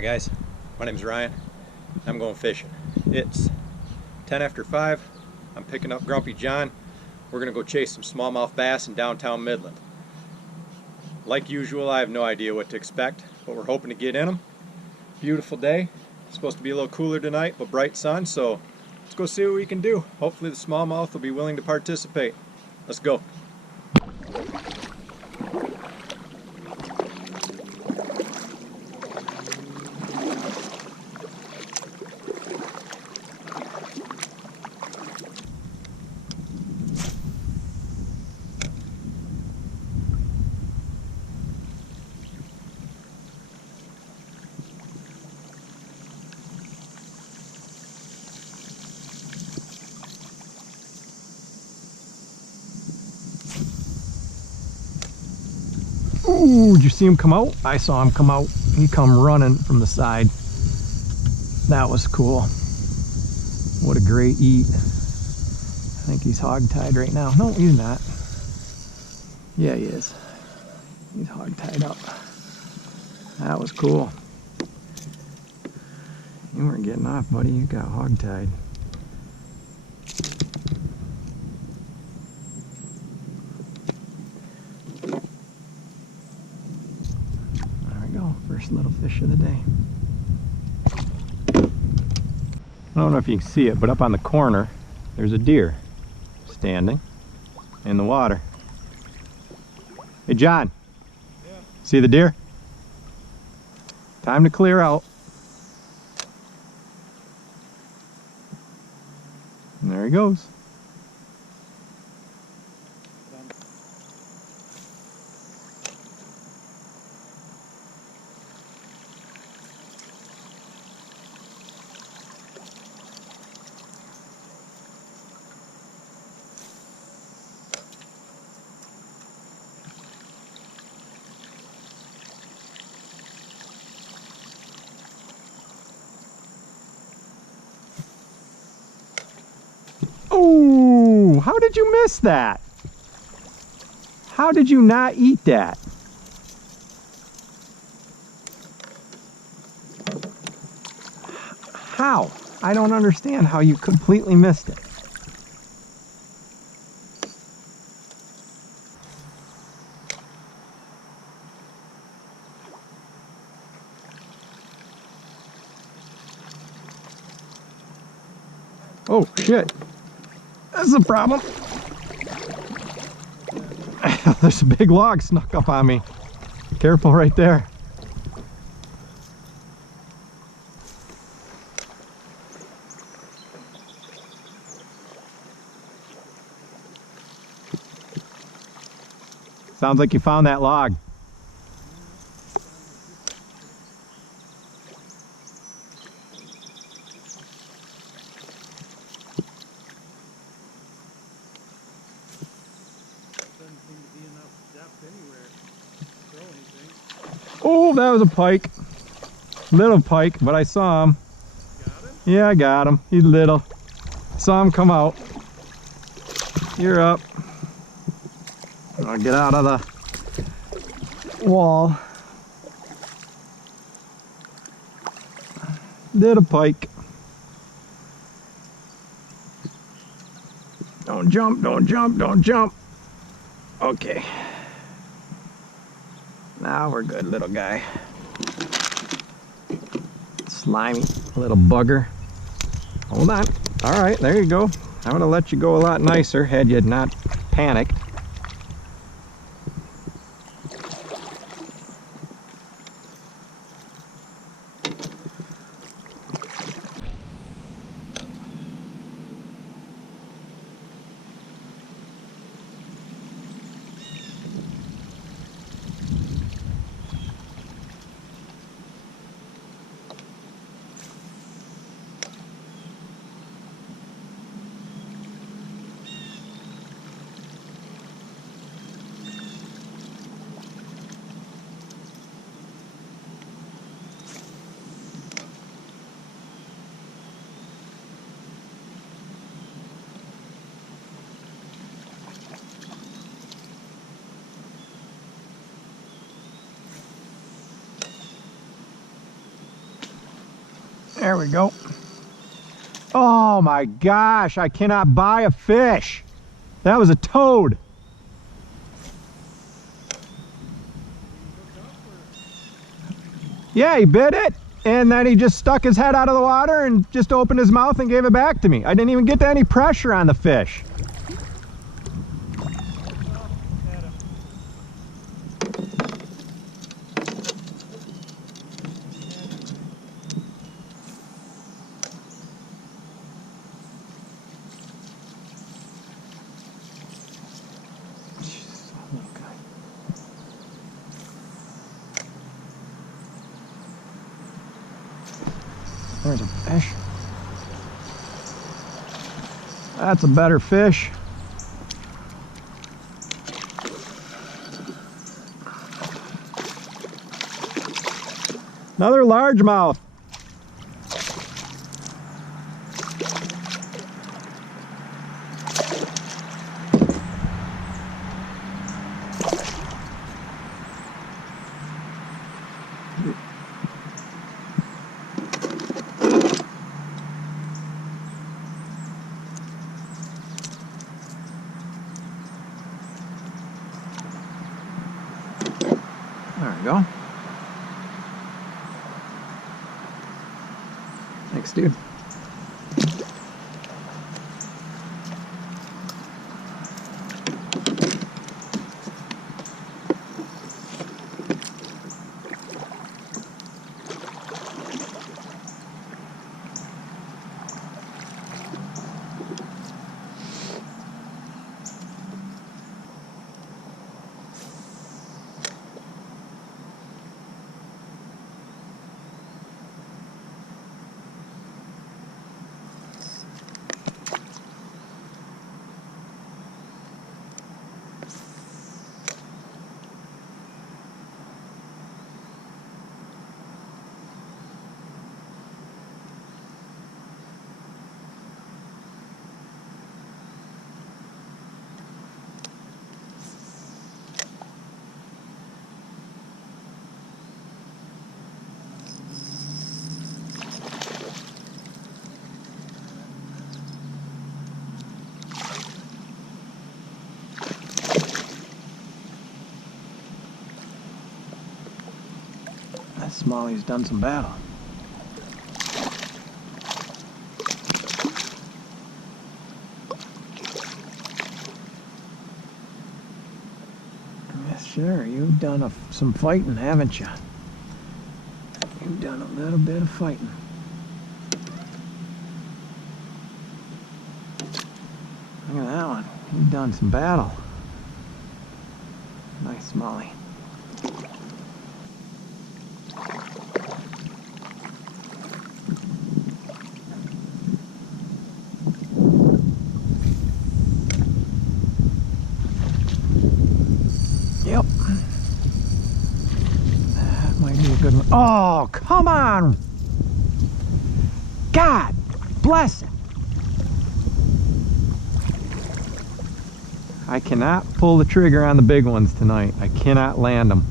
Hi guys, my name's Ryan. I'm going fishing. It's 10 after 5. I'm picking up Grumpy John. We're gonna go chase some smallmouth bass in downtown Midland. Like usual, I have no idea what to expect, but we're hoping to get in them. Beautiful day. It's supposed to be a little cooler tonight, but bright sun, so let's go see what we can do. Hopefully the smallmouth will be willing to participate. Let's go. Ooh, did you see him come out? I saw him come out. He come running from the side. That was cool. What a great eat. I think he's hog-tied right now. No, he's not. Yeah, he is. He's hog-tied up. That was cool. You weren't getting off, buddy. You got hog-tied. First little fish of the day. I don't know if you can see it, but up on the corner there's a deer standing in the water. Hey John, yeah. See the deer? Time to clear out. And there he goes. Oh, how did you miss that? How did you not eat that? How? I don't understand how you completely missed it. Oh, shit. That's a problem. There's a big log snuck up on me. Careful right there. Sounds like you found that log. Oh, that was a pike. Little pike, but I saw him. Got him? Yeah, I got him. He's little. Saw him come out. You're up. I'll get out of the wall. Little pike. Don't jump, don't jump, don't jump. Okay. Now we're good, little guy. Slimy little bugger. Hold on. All right, there you go. I would have let you go a lot nicer had you not panicked. we go. Oh my gosh, I cannot buy a fish. That was a toad. Yeah, he bit it, and then he just stuck his head out of the water and just opened his mouth and gave it back to me. I didn't even get any pressure on the fish. There's a fish. That's a better fish. Another largemouth. There we go. Thanks, dude. Smalley's done some battle. Yes, sure. You've done some fighting, haven't you? You've done a little bit of fighting. Look at that one. You've done some battle. Nice Smalley. Yep. That might be a good one. Oh, come on! God bless it! I cannot pull the trigger on the big ones tonight. I cannot land them.